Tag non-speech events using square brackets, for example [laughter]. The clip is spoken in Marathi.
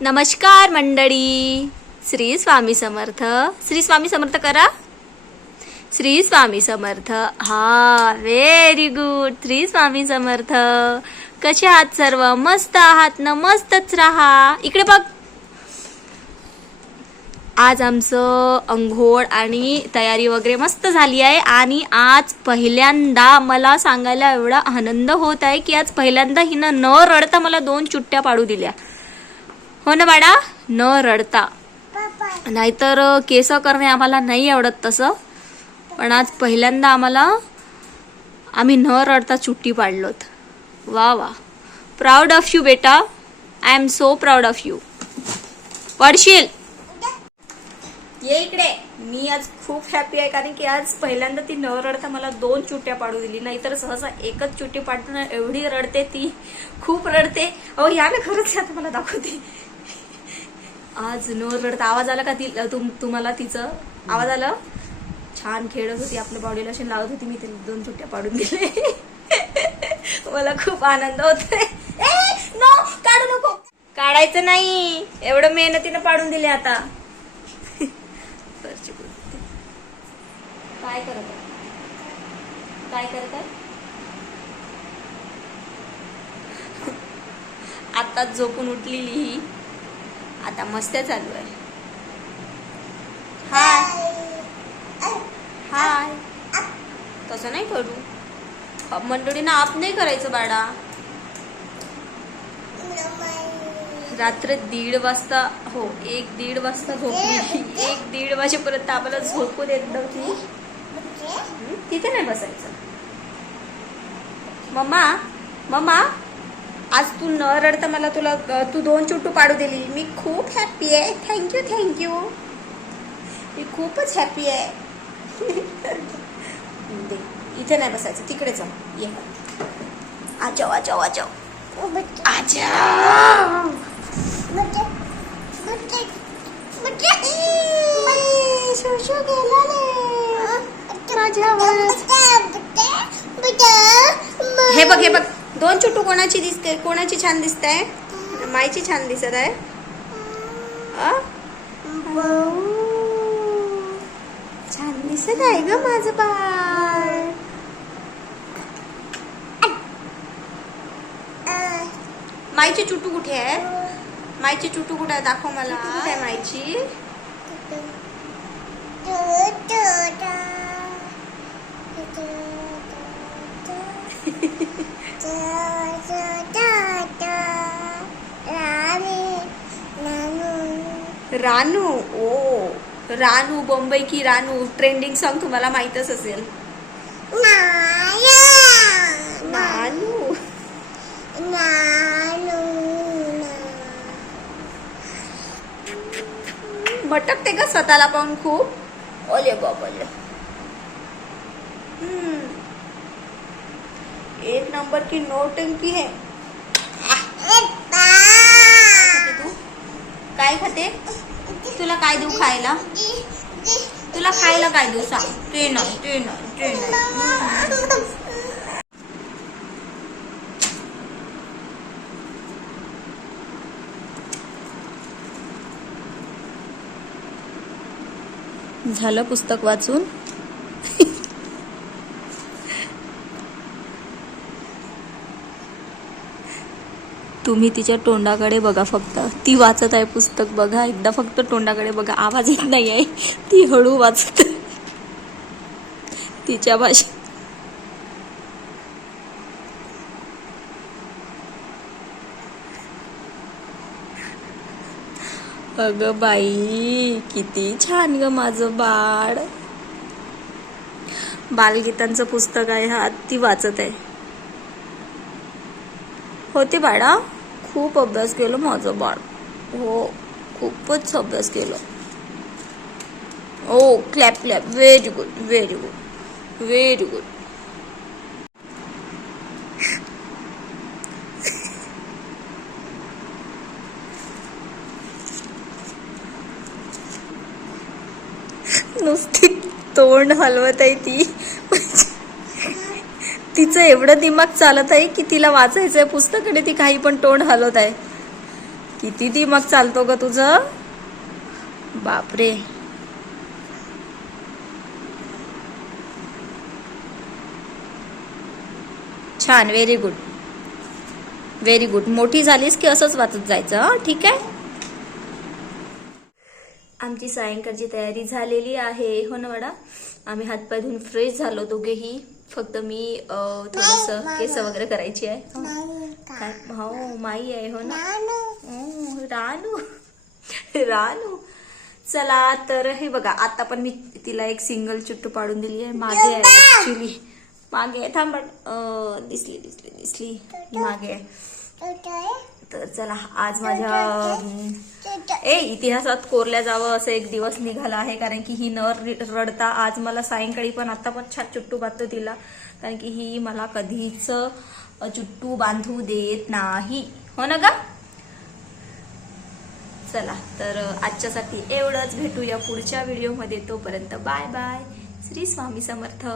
नमस्कार मंडळी. श्री स्वामी समर्थ. श्री स्वामी समर्थ करा. श्री स्वामी समर्थ. हा व्हेरी गुड श्री स्वामी समर्थ. कसे आहात सर्व? मस्त आहात. न मस्तच राहा. इकडे बघ. आज आमचं अंघोळ आणि तयारी वगैरे मस्त झाली आहे आणि आज पहिल्यांदा मला सांगायला एवढा आनंद होत आहे की आज पहिल्यांदा हिनं न रडता मला दोन चुट्ट्या पाडू दिल्या. हो ना बाळा? न रडता. नाहीतर केस करणे आम्हाला नाही आवडत तसं. पण आज पहिल्यांदा आम्हाला आम्ही न रडता चुट्टी पाडलोत. वा वा. प्राऊड ऑफ यू बेटा. I am so proud of you पडशील ये इकडे. मी आज खूप हॅपी आहे कारण की आज पहिल्यांदा ती न रडता मला दोन चुट्ट्या पाडू दिली. नाहीतर सहसा एकच चुट्टी पाडताना एवढी रडते ती. खूप रडते. अहो या ना खरंच आता मला दाखवते. आज नोर रडत आवाज आला का ती तुम तुम्हाला तिचं? आवाज आला? छान खेळत होती आपलं बॉडी लोशन लावत होती मी तिला दोन चुट्ट्या पाडून दिले. [laughs] मला खूप आनंद होतोय. काढू नको. काढायचं नाही. एवढं मेहनतीनं पाडून दिले आता. [laughs] काय करत काय करत आहे? [laughs] झोपून उठलेली ही. आता मस्त चालू आहे. हाय हाय तसं नाही करू. मंडळींना आप नाही करायचं बाळा. रात्र दीड वाजता हो एक दीड वाजता झोपली. एक दीड वाजेपर्यंत आम्हाला झोपू देत नव्हती? तिथे नाही बसायचं. मम्मा मम्मा. आज तू न रडता मला तुला तू दोन चुट्टू पाडू दिली. मी खूप हॅपी आहे. थँक्यू थँक्यू मी खूपच हॅपी आहे. दे इथे नाही बसायचं. तिकडे जाऊ ये. आजाव आजाव आजाव आजाव शोशो गेला हे बघ हे बघ. दोन चुटू कोणाची दिसते कोणाची छान दिसत? आहे माईची छान दिसत आहे? छान दिसत आहे ग माझं बाळ. माईची चुटू कुठे आहे? माईची चुटू कुठे आहे? दाखव मला. कुठे आहे माईची? रानू ओ रानू बॉम्बई की रानू ट्रेंडिंग सॉन्ग तुम्हाला माहीतच असेल. भटकते का स्वतःला पाहून खूप? ओले बाबले. एक नंबर की नोटंकी है. काय खाते? काय देऊ खायला? तुला खायला काय देऊ सांग. ते नाही ते नाही ते नाही. झालं पुस्तक वाचून? तुम्ही तिच्या तोंडाकडे बघा फक्त. ती वाचत आहे पुस्तक बघा. एकदा फक्त तोंडाकडे बघा. आवाज येत नाही आहे. ती हळू वाचत. तिच्या भाषेत अगं बाई किती छान ग माझं बाळ. बालगीतांचं पुस्तक आहे हा. ती वाचत आहे. होते बाळा? खूप अभ्यास केलं माझं बाळ. हो खूपच अभ्यास केलं. ओ clap clap very good very good very good नुसती तोंड हलवत आहे ती. तिचं एवढं दिमाग चालत आहे की तिला वाचायचंय पुस्तकाकडे ती काही पण तोंड हलवत आहे. किती दिमाग चालतो ग तुझं? बापरे. छान व्हेरी गुड व्हेरी गुड मोठी झालीस की असंच वाचत जायचं हं? ठीक आहे? आमची सायंकाळची तयारी झालेली आहे. हो ना मॅडम आम्ही हातपाय धुवून फ्रेश झालो दोघेही. फक्त मी थोडंसं केस वगैरे करायची आहे. हो. काय? हो माई आहे हो ना? रानू. [laughs] रानू. चला तर हे बघा आता पण मी तिला एक सिंगल चुट्टू पाडून दिली आहे. मागे आहे ऍक्च्युली मागे आहे. थांब दिसली दिसली दिसली. मागे आहे? तर चला आज माझ्या ए इतिहासात कोरल्या जावं असं एक दिवस निघाला आहे कारण की ही न रडता. आज मला सायंकाळी पण आता पण छान चुट्टू बांधतो तिला कारण की ही मला कधीच चुट्टू बांधू देत नाही. हो ना गा? चला तर आजच्यासाठी एवढंच. भेटूया पुढच्या व्हिडिओमध्ये. तोपर्यंत बाय बाय. श्री स्वामी समर्थ.